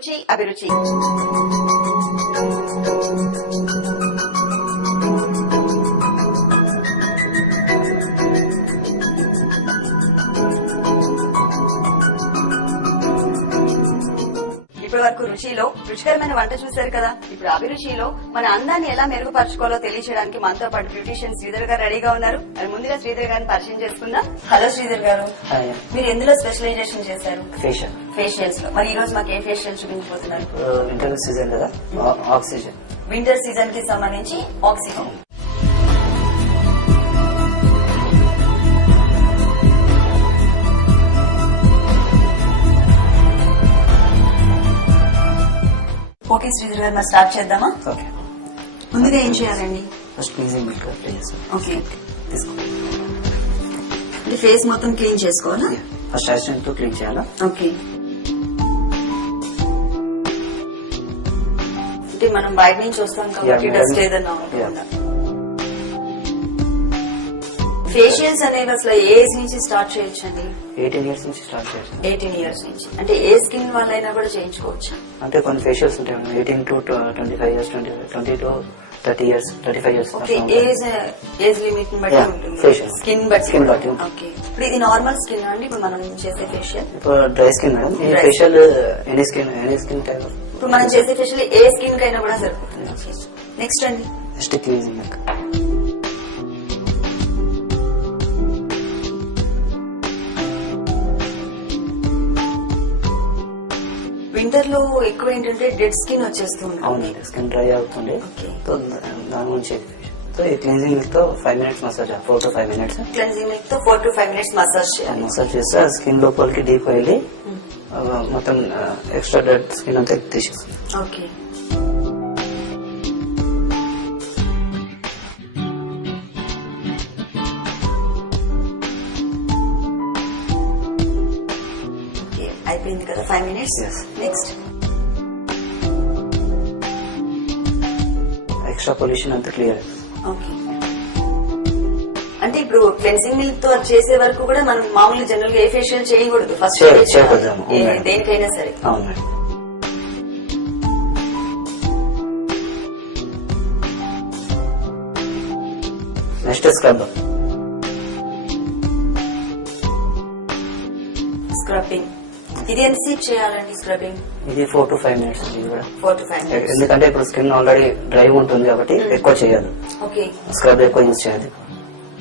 రుచి అభిరుచి. ఇప్పటి వరకు రుచిలో రుచికరమైన వంట చూశారు కదా. ఇప్పుడు అభిరుచిలో మన అందాన్ని ఎలా మెరుగుపరచుకోవాలో తెలియచేయడానికి మనతో పాటు బ్యూటీషియన్ శ్రీధర్ గారు రెడీగా ఉన్నారు. మరి ముందుగా శ్రీధర్ గారిని పరిచయం చేసుకుందాం. హలో శ్రీధర్ గారు, మీరు ఎందులో స్పెషలైజేషన్ చేశారు? ఫేషియల్స్ లో. మరి ఈ రోజు మాకు ఏ ఫేషియల్ చూపించబోతున్నారు? వింటర్ సీజన్ కదా, ఆక్సిజన్. వింటర్ సీజన్ కి సంబంధించి ఆక్సిజన్. ఓకే శ్రీధర్ గారు, మరి స్టార్ట్ చేద్దామా? ఓకే, ముందుగా ఏం చేయాలండి? ఫస్ట్ క్లీజింగ్ మిల్క్ అప్లై చేస్తాం. ఓకే, తీసుకో. అంటే ఫేస్ మొత్తం క్లీన్ చేసుకోవాలా? ఫస్ట్ అసిస్టెంట్ తో క్లీన్ చేయాలా? ఓకే, అంటే మనం బయట నుంచి వస్తాం కాబట్టి డస్ట్ ఏదన్నా ఉండకుండా. ఫేషియల్స్ అనేవి అసలు ఏ ఏజ్ నుంచి స్టార్ట్ చేయొచ్చండి? 18 years నుంచి స్టార్ట్ చేయొచ్చు. 18 years నుంచి. అంటే ఏ స్కిన్ వాళ్ళైనా కూడా చేయించుకోవచ్చు? అంటే కొన్ని ఫేషియల్స్ ఉంటాయి 18 to 25 years, 20 to 30 years, 35 years. Okay, age limit బట్టి ఉంటుంది, స్కిన్ బట్టి. ఓకే, ఇప్పుడు ఇది నార్మల్ స్కిన్ అండి ఇప్పుడు మనం చేసే ఫేషియల్? ఇప్పుడు డ్రై స్కిన్ మేడం. ఈ ఫేషియల్ ఎనీ స్కిన్ టైప్. ఇప్పుడు మనం చేసే ఫేషియల్ ఏ స్కిన్ కైనా కూడా సరిపోతుంది. నెక్స్ట్ అండి? Next క్లీజింగ్ milk. వింటర్ లో ఎక్కువ ఏంటంటే డెడ్ స్కిన్ వచ్చేస్తుంది. అవునండి, స్కిన్ డ్రై అవుతుంది. దాని గురించి ఈ క్లీన్జింగ్ మిల్క్ తో 5 minutes massage, 4 to 5 minutes. Cleansing milk తో 4 to 5 minutes మసాజ్ చేయాలి. మసాజ్ చేస్తే స్కిన్ లోపలికి డీప్ వెళ్ళి మొత్తం ఎక్స్ట్రా డెడ్ స్కిన్ అంతా తీసేస్తుంది. ఓకే, అయిపోయింది కదా 5 minutes. నెక్స్ట్ ఎక్స్ట్రా పొల్యూషన్ అంతా క్లియర్. ఓకే, అంటే ఇప్పుడు క్లెన్సింగ్ మిల్క్ తో చేసే వరకు కూడా మనం మామూలు జనరల్ గా ఏ ఫేషియల్ చేయకూడదు, ఫస్ట్ దేనికైనా సరే. అవును. Next scrubbing. ఇది ఎంతసేపు చేయాలండి స్క్రబ్బింగ్? ఇది 4 to 5 minutes. 4 to 5 minutes. ఎందుకంటే ఇప్పుడు స్కిన్ ఆల్రెడీ డ్రై ఉంటుంది కాబట్టి ఎక్కువ చేయదు. ఓకే, స్క్రబ్ ఎక్కువ యూజ్ చేయాలి.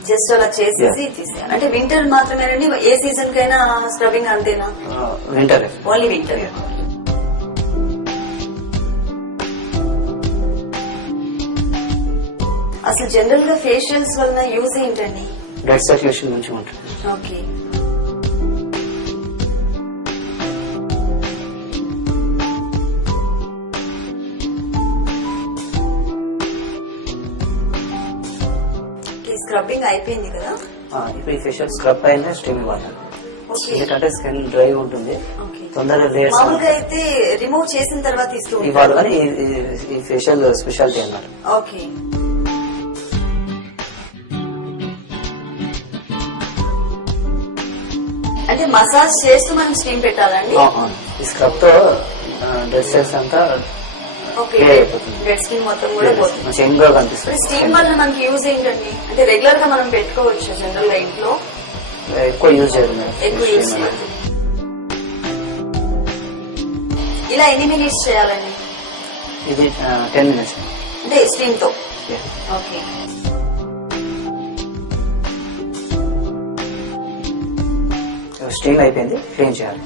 జస్ట్ అలా చేసేసి తీసేయాలి. అంటే వింటర్ మాత్రమేనండి, ఏ సీజన్ కైనా స్క్రబ్బింగ్ అంతేనా? Winter, only winter. అసలు జనరల్ గా ఫేషియల్స్ వల్ల యూజ్ ఏంటండి? బ్లడ్ సర్క్యులేషన్ మంచిగా ఉంటుంది. ఓకే, స్క్రబ్బింగ్ అయిపోయింది కదా. ఇప్పుడు ఈ ఫేషియల్ స్క్రబ్ అయినా స్టీమ్ ఇవ్వాలి. ఎందుకంటే స్కిన్ డ్రై ఉంటుంది, తొందరగా లేయర్స్. మామూలుగా అయితే రిమూవ్ చేసిన తర్వాత ఇవ్వాలి, కానీ ఈ ఫేషియల్ స్పెషాలిటీ అన్నమాట. ఓకే, అంటే మసాజ్ చేస్తూ మనం స్టీమ్ పెట్టాలండి. ఈ స్క్రబ్ తో డెడ్ సెల్స్ అంతా డెడ్ స్కిన్ మొత్తం కూడా పోతుంది, చేంజ్ గా కనిపిస్తుంది. స్టీమ్ వల్ల మనకి యూజ్ ఏంటండి? అంటే రెగ్యులర్ గా మనం పెట్టుకోవచ్చు జనరల్ గా ఇంట్లో, ఎక్కువ యూజ్ చేయదు. ఎక్కువ యూజ్ చేయదు. ఇలా ఎన్ని మినిట్స్ చేయాలండి? ఇది 10 minutes. అంటే స్టీమ్ తో. ఓకే, స్టీమ్ అయిపోయింది, క్లీన్ చేయాలి.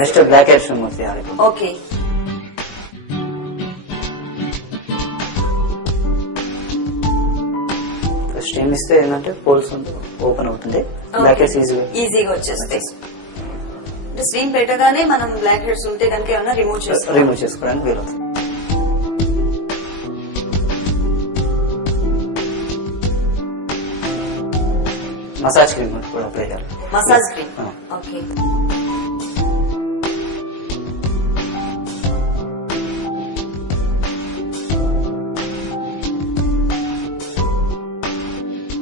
నెక్స్ట్ బ్లాక్ హెడ్స్ రిమూవ్ చేయాలి. ఓకే, స్టీమ్ ఇస్తే ఏంటంటే పోల్స్ ఓపెన్ అవుతుంది, బ్లాక్ హెడ్స్ ఈజీగా వచ్చేస్తాయి. అంటే స్టీమ్ పెట్టగానే మనం బ్లాక్ హెడ్స్ ఉంటే కనుక ఏమైనా రిమూవ్ చేసుకోవడానికి వీలవుతుంది. మసాజ్ క్రీమ్ కూడా అప్లై చేయాలి. Massage cream. ఓకే,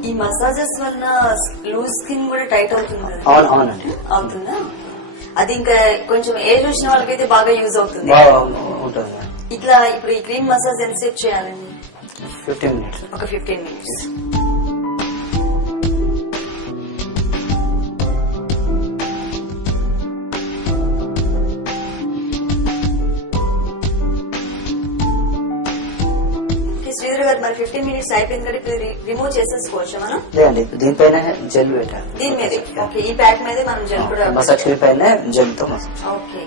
ఈ మసాజెస్ వలన లూజ్ స్కిన్ కూడా టైట్ అవుతుంది కదా? అవునండి. అవుతుందా? అది ఇంకా కొంచెం ఏజ్ వచ్చిన వాళ్ళకైతే బాగా యూజ్ అవుతుంది. బాగా ఉంటుంది మేడం. ఇట్లా ఇప్పుడు ఈ క్రీమ్ మసాజ్ ఎంతసేపు చేయాలండి? 15 minutes. ఒక 15 minutes. శ్రీధర్ గారు మరి 15 minutes అయిపోయింది కదా, ఇప్పుడు రిమూవ్ చేసేసుకోవచ్చా మనం? లేదండి, దీనిపైన జెల్ పెట్టాలి. దీని మీదే? ఓకే, ఈ ప్యాక్ మీదే మనం జెల్ కూడా మసాజ్ క్రీమ్ పైన జెల్ తో మసాజ్. ఓకే.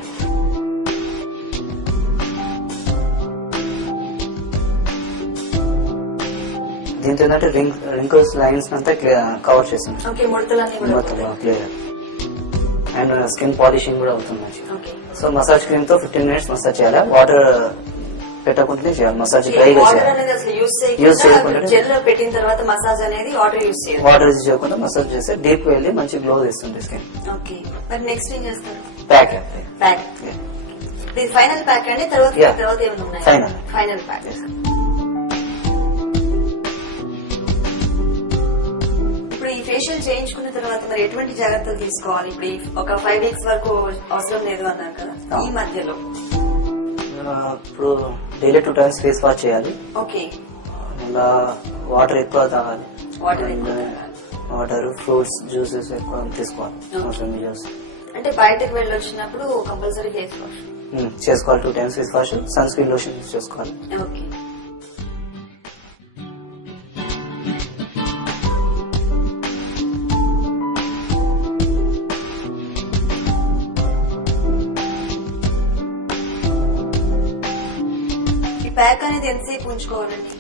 దీంతో ఏంటంటే రింకిల్స్ లైన్స్ అంతా కవర్ చేస్తుంది ఓకే, ముడతలన్నీ కూడా మొత్తం క్లియర్. అండ్ స్కిన్ పాలిషింగ్ కూడా అవుతుంది మంచిగా. ఓకే. సో మసాజ్ క్రీమ్ తో 15 minutes మసాజ్ చేయాలి. వాటర్ పెట్టకుండానే చేయాలి, మసాజ్ డ్రైగా వాటర్ చేయాలి. అనేది అసలు యూజ్ యూజ్ చేయకుండా చేయకుండా జెల్ పెట్టిన తర్వాత మసాజ్ అనేది వాటర్ యూజ్ చేయాలి. వాటర్ యూజ్ చేయకుండా మసాజ్ చేస్తే డీప్ వెళ్ళి మంచి గ్లో ఇస్తుంది స్కిన్. ఓకే, మరి నెక్స్ట్ ఏం చేస్తారు? ప్యాక్. ప్యాక్. ఇది ఫైనల్ ప్యాక్ అండి. తర్వాత Yeah. తర్వాత ఏమైనా ఉన్నాయి? Final. Final pack. ఇప్పుడు ఈ ఫేషియల్ చేయించుకున్న తర్వాత మరి ఎటువంటి జాగ్రత్తలు తీసుకోవాలి? ఇప్పుడు ఒక 5 weeks వరకు అవసరం లేదు అన్నారు కదా, ఈ మధ్యలో ఇప్పుడు డైలీ 2 times ఫేస్ వాష్ చేయాలి. ఓకే. ఇలా వాటర్ ఎక్కువ తాగాలి. వాటర్ వాటర్, ఫ్రూట్స్, జ్యూసెస్ ఎక్కువ తీసుకోవాలి. మోసంబి జ్యూస్ అంటే బయటకు వెళ్ళి వచ్చినప్పుడు కంపల్సరీ ఫేస్ వాష్ చేసుకోవాలి. 2 times face wash, sunscreen lotion use చేసుకోవాలి. ఓకే. ఈ ప్యాక్ అనేది ఎంతసేపు ఉంచుకోవాలండి?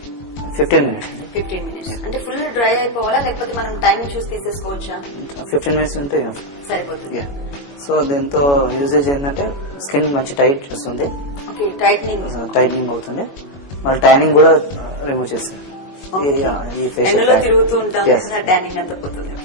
15 minutes. 15 minutes. అంటే ఫుల్ డ్రై అయిపోవాలా, లేకపోతే మనం టైం చూసి తీసేసుకోవచ్చా? 15 minutes ఉంటే సరిపోతుంది. సో దీంతో యూజేజ్ ఏంటంటే స్కిన్ మంచి టైట్ చేస్తుంది, ఓకే, టైట్నింగ్ టైట్నింగ్ అవుతుంది, మరి టైనింగ్ కూడా రిమూవ్ చేస్తుంది. ఈ ఫేషియల్ ఎండలో తిరుగుతూ ఉంటాం, ట్యానింగ్ అంతా పోతుంది.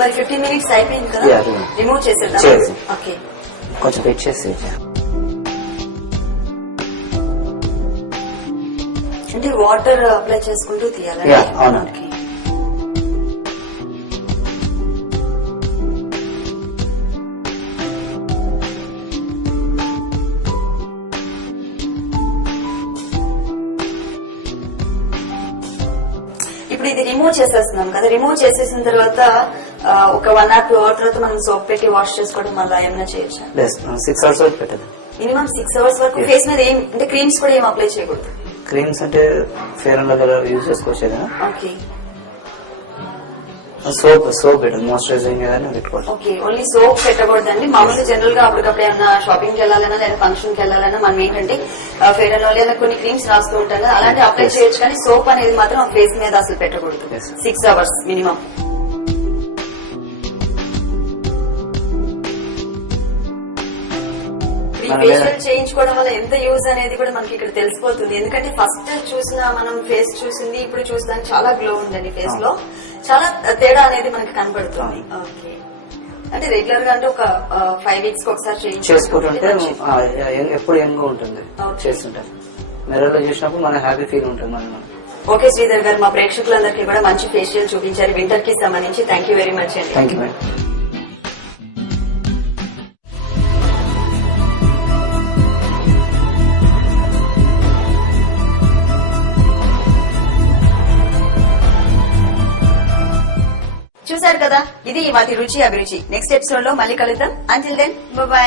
మరి 15 minutes అయిపోయింది కదా, Yeah, రిమూవ్ చేసేద్దాం. చేసి. ఓకే. కొంచెం వెయిట్ చేసి అంటే వాటర్ అప్లై చేసుకుంటూ తీయాలండి? Yeah, అవునండి. ఓకే. ఇప్పుడు ఇది రిమూవ్ చేసేస్తున్నాం కదా, రిమూవ్ చేసేసిన తర్వాత ఒక 1 or 2 hours తర్వాత మనం సోప్ పెట్టి వాష్ చేసుకోవడం వల్ల ఏమైనా చేయొచ్చా? 6 hours వరకు పెట్టదు. మినిమం 6 hours వరకు Yes. ఫేస్ మీద ఏం అంటే క్రీమ్స్ కూడా ఏం అప్లై చేయకూడదు? క్రీమ్స్ అంటే ఫేర్ అండ్ లవ్లీ యూజ్ చేసుకోవచ్చు ఏదైనా. ఓకే. సోప్ పెట్టదు, మాయిశ్చరైజింగ్ ఏదైనా పెట్టుకోవాలి. ఓకే, ఓన్లీ సోప్ పెట్టకూడదండి. మామూలుగా జనరల్ గా అప్పటికప్పుడు ఏమన్నా షాపింగ్ కి వెళ్ళాలన్నా లేదా ఫంక్షన్ కి వెళ్ళాలన్నా మనం ఏంటంటే ఫేర్ అండ్ లవ్లీ అన్న కొన్ని క్రీమ్స్ రాస్తూ ఉంటాం కదా, అలాంటి అప్లై చేయొచ్చు, కానీ సోప్ అనేది మాత్రం ఫేస్ మీద అసలు పెట్టకూడదు. Yes. 6 hours minimum. ఈ ఫేషియల్ చేయించుకోవడం వల్ల ఎంత యూజ్ అనేది కూడా మనకి ఇక్కడ తెలిసిపోతుంది. ఎందుకంటే ఫస్ట్ చూసిన మనం ఫేస్ చూసింది ఇప్పుడు చూసడానికి చాలా గ్లో ఉందండి ఫేస్ లో, చాలా తేడా అనేది మనకి కనబడుతుంది. ఓకే, అంటే రెగ్యులర్ గా అంటే ఒక 5 weeks కి ఒకసారి చేసుకుంటుంటే మంచిది. ఎప్పుడు యంగ్ ఉంటుంది Okay. చేస్తుంటారు. మిర్రర్ లో చూసినప్పుడు మన హ్యాపీ ఫీల్ ఉంటుంది మనం. ఓకే శ్రీధర్ గారు, మా ప్రేక్షకులందరికీ కూడా మంచి ఫేషియల్ చూపించారు వింటర్ కి సంబంధించి. థ్యాంక్ యూ వెరీ మచ్ అండి. Thank you madam. చూసారు కదా, ఇది వాటి రుచి అభిరుచి. నెక్స్ట్ ఎపిసోడ్ లో మళ్ళీ కలుద్దాం. Until then, by.